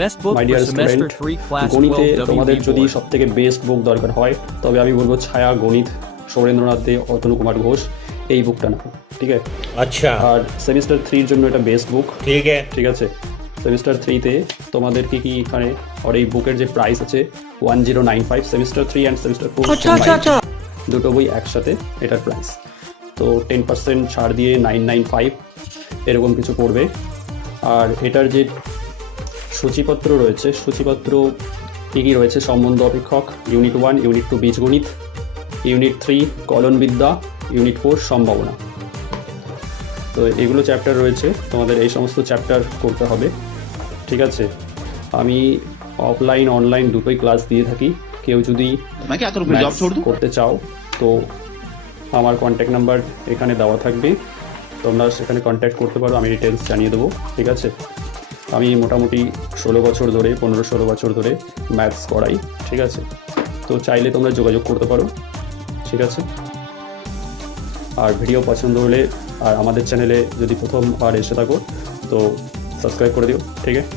Best book my for dear semester student, 3 class গণিতে 12 তোমাদের WB যদি board. সবথেকে বেস্ট বুক দরকার হয় তবে আমি বলবো ছায়া গণিত, সৌরেন্দ্রনাথ দে, অতনু কুমার ঘোষ, এই বুকটা না, ঠিক আছে? अच्छा আর সেমিস্টার 3 জন্য এটা বেস্ট বুক, ठीक है ঠিক আছে? সেমিস্টার 3-তে তোমাদের কি এখানে আর এই বুকের যে প্রাইস আছে 1095, সেমিস্টার 3 অ্যান্ড সেমিস্টার 4 দুটো বই একসাথে এটার প্রাইস। তো 10% ছাড় দিয়ে 995 এরকম কিছু পড়বে। আর এটার যে সূচিপত্র রয়েছে, সূচিপত্র কী কী রয়েছে: সম্বন্ধ অপেক্ষক, ইউনিট 1, ইউনিট 2 বীজগণিত, ইউনিট 3 কলনবিদ্যা, ইউনিট 4 সম্ভাবনা। তো এগুলো চ্যাপ্টার রয়েছে, তোমাদের এই সমস্ত চ্যাপ্টার করতে হবে, ঠিক আছে? আমি অফলাইন অনলাইন দুটোই ক্লাস দিয়ে থাকি। কেউ যদি ম্যাথস করতে চাও তো আমার কন্ট্যাক্ট নাম্বার এখানে দেওয়া থাকবে, তোমরা সেখানে কন্ট্যাক্ট করতে পারো, আমি ডিটেলস জানিয়ে দেবো, ঠিক আছে? আমি মোটামুটি 15-16 বছর ধরে ম্যাথস করাই, ঠিক আছে? তো চাইলে তোমরা যোগাযোগ করতে পারো, ঠিক আছে? আর ভিডিও পছন্দ হলে আর আমাদের চ্যানেলে যদি প্রথমবার এসে থাকো তো সাবস্ক্রাইব করে দিও, ঠিক আছে?